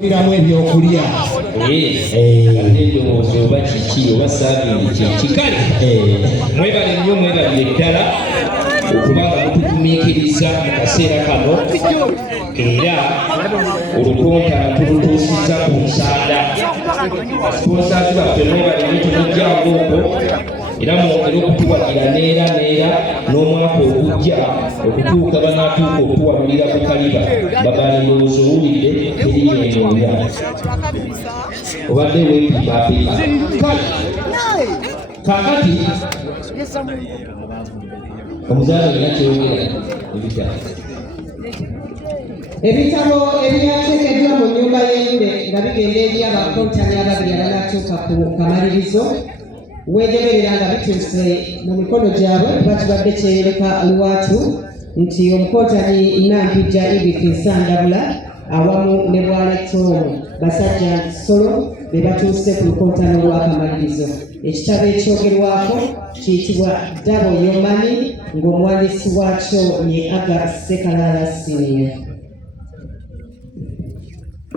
Biramu ebyokulya ndowooza oba kiki oba saabindi kikale mwebale nnyo mwebalire ddala okubanga mutugumiikiriza mu kaseera kano era olukontana tulutuusiza ku nsanda basponsazi baffe mwebale nnyo tumujjango okwo era mwongere okutuwagira neera n'omwaka ogujja okutuuka banaatuuka okutuwabulira ku kaliba bagala ndowooza owulidde teriyenooya obadde weepimaapima kaakati omuzaala olina kyogera ebitabo ebyateekeddwa mu nnyumba y'ende nga bigenda eri abakontani ababiri abanatuuka ku kamalirizo weegeberera nga bituuse mu mikono gyabwe kuba kibadde kyeyoleka lwatu nti omukontani Nampijja Edith Nsandabula awamu ne Bwaletoomu basajja Nsolo be batuuse ku lukontano lw'akamalirizo. Ekitabo ekyogerwako kiyitibwa Double Your Money ng'omuwandiisi waakyo ye Aga Ssekalaala Senior.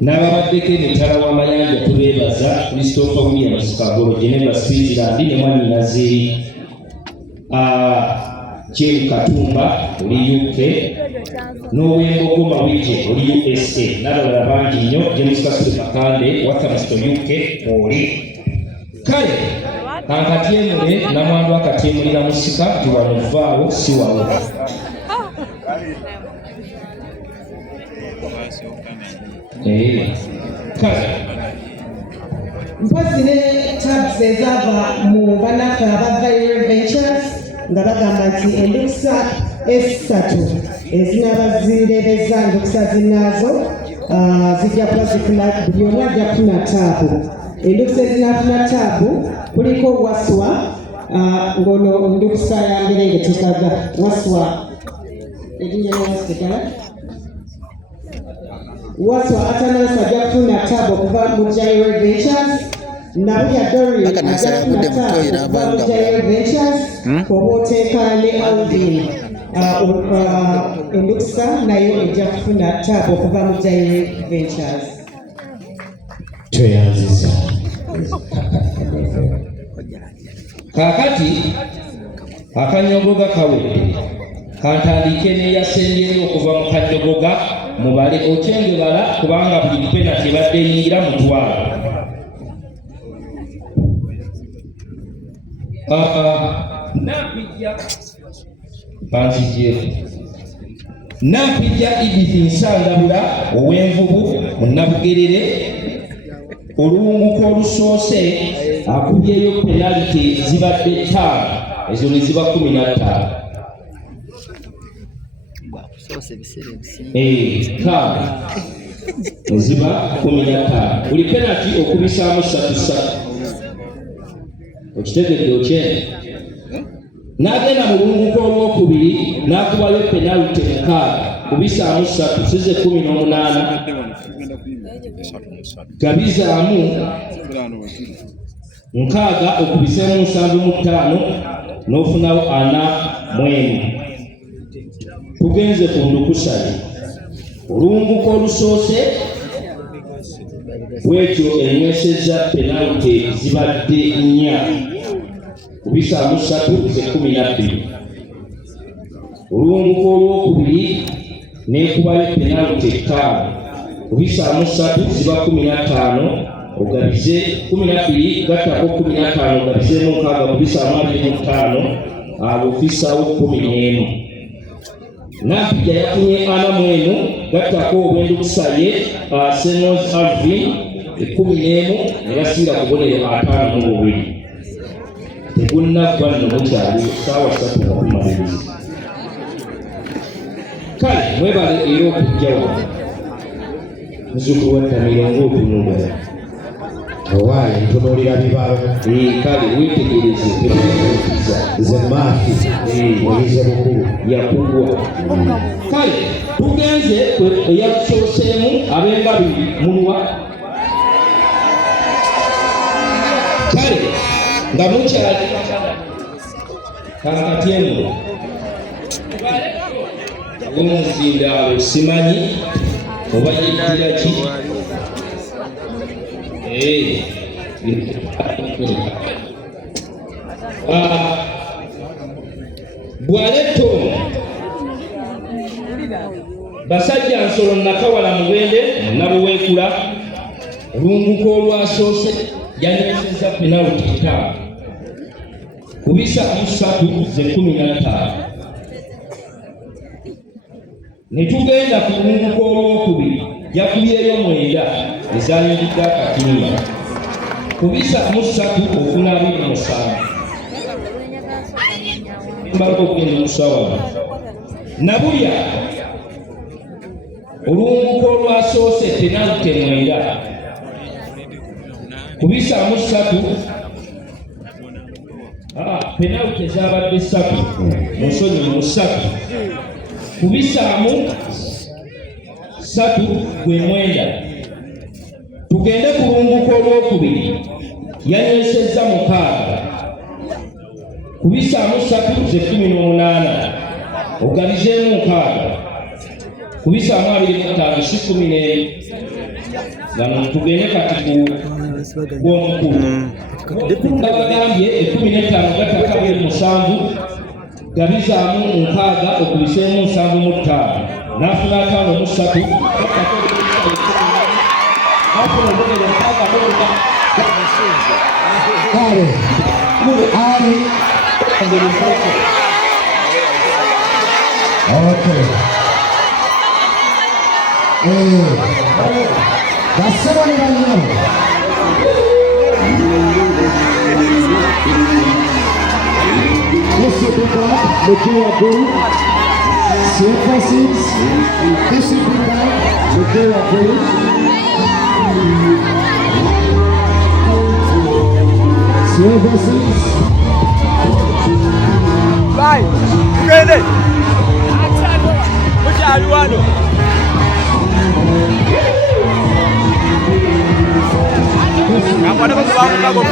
n'ababaddeko emitala w'amayanja tubeebaza Christopher Williams Kagolo Geneva Switzerland ne mwannyinaze Jeru Katumba oli UK n'Owembogo Mawije oli USA n'abalala bangi nnyo James Kasule Makande Watamuston UK oli kale akatyemule namwandu akatyemulira musika nti wano vaawo si wawo Mpozi ne tabs ezaava mu bannaffe aba Viral Ventures nga bagamba nti endukusa esatu ezinaaba zireebeza endukusa zinaazo zijja kuba zifuna buli omu ajja kufuna taabu. Endukusa ezinaafuna taabu kuliko Waswa ng'ono endukusa yambere ng'etekaga Waswa erinnya ly'Waswa ddala Waswa Atanasi ajja kufuna taabu okuva mu Viral Ventures. Nabuya Dori ajja kufuna taabu okuva mu Viral Ventures oba oteeka ne Alvin endukusa nayo ejja kufuna taabu okuva mu Viral Ventures. tweyanziza kaakati akanyogoga kawedde kantandike neeyasengeri okuva mu kanyogoga mubale okyengebala kubanga buli penati ebadde eyingira mutwalo Nampijja Edith Nsandabula ow'Envubu mu Nabugerere oluwunguko olusoose akubyeyo penaliti zibadde 5 ezo ne ziba 15 ziba 15 buli penaliti okubisaamu 3 okitegedde okyene n'agenda mu luwunguko olwokubiri n'akubayo penaliti 6 kubisaamu 3 size 18 gabizaamu 6 okubiseemu 7/5 n'ofunawo 4/1 tugenze ku ndukusaye oluwunguko olusoose bwekyo enyweseza penaliti zibadde 4 kubisaamu 3 ze 12 oluwunguko olwokubiri n'ekubayo penaliti 5 kubisaamu 3 ziba 15 ogabize 12 gattako 15 ogabizeemu 6 kubisaamu 25 abo ofisaawo 11 Nampijja yafunye 41 gattako obwendukusaye Semos Alvin 11 nebasiira kubonero 52 tegunnagwa nno mukyali saawa 3 nga kumaliriza kale mwebale era okujja wano muzzukulu watamirongo otunulira owaaye ntunuulira bibalo kale weetegereze temukiza zemaafi oyize bukulu yakugwa kale tugenze eyasooseemu ab'engabi mulwa kale nga mukyali kakati eno omuzindaalo simanyi oba yeddira ki Bwaleto basajja nsolo nakawala mugende nabuweekula olunguko olwasoose yanywesezza penalty 5 kubisa 3-15 ne tugenda ku lunguko olwokubiri yakubyeyo 9 ezayingidde akatimba kubisa 3-27 mbalako okugenda omusawa nabulya olunguko olwasoose penalty 9 kubisaamu 3 penalty ezabadde 3 musonyi mu 3 kubisaamu 3 gwe 9 tugende ku lunguko olwokubiri yanywesezza 6 kubisaamu 3-18 ogalizeemu 6 kubisaamu 25 14 gano tugende kati ku gw'omukulu bagambye 15 gataka 7 gabizaamu 6 okubiseemu 7-5 n'afuna 5-3 Okay. That's someone in Listen, people, the Joa Guru, Silver Seeds, listen, people, the Joa Guru, Silver Seeds. Vai, Kennedy! Puxa a Luano! Agora vamos lá, vamos lá.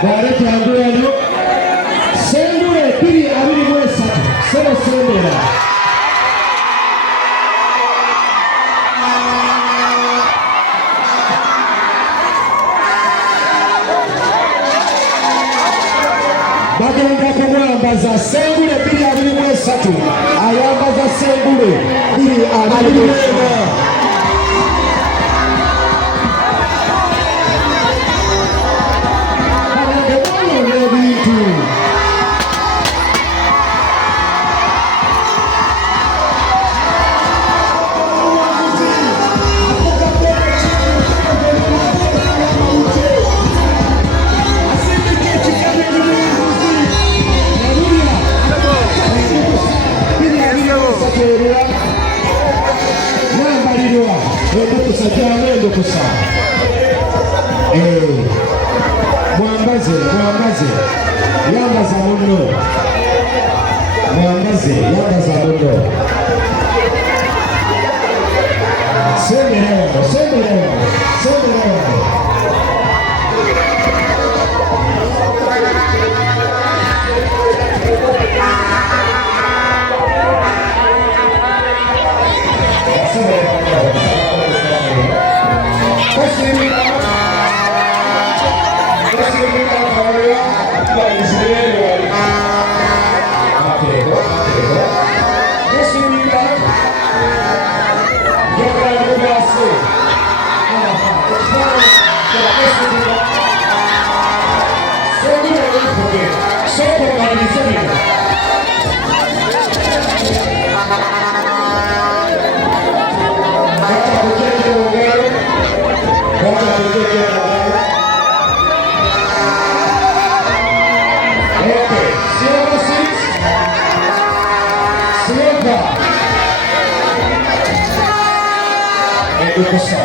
Buare Tanguelo Sembure Piri Abiri Wesa Sero Sembera Bagenda kumwambaza Sembure Piri Abiri Wesa ayambaza Sembure Piri Abiri Wesa Mwambaze yambaza muno Semerero Ekusa.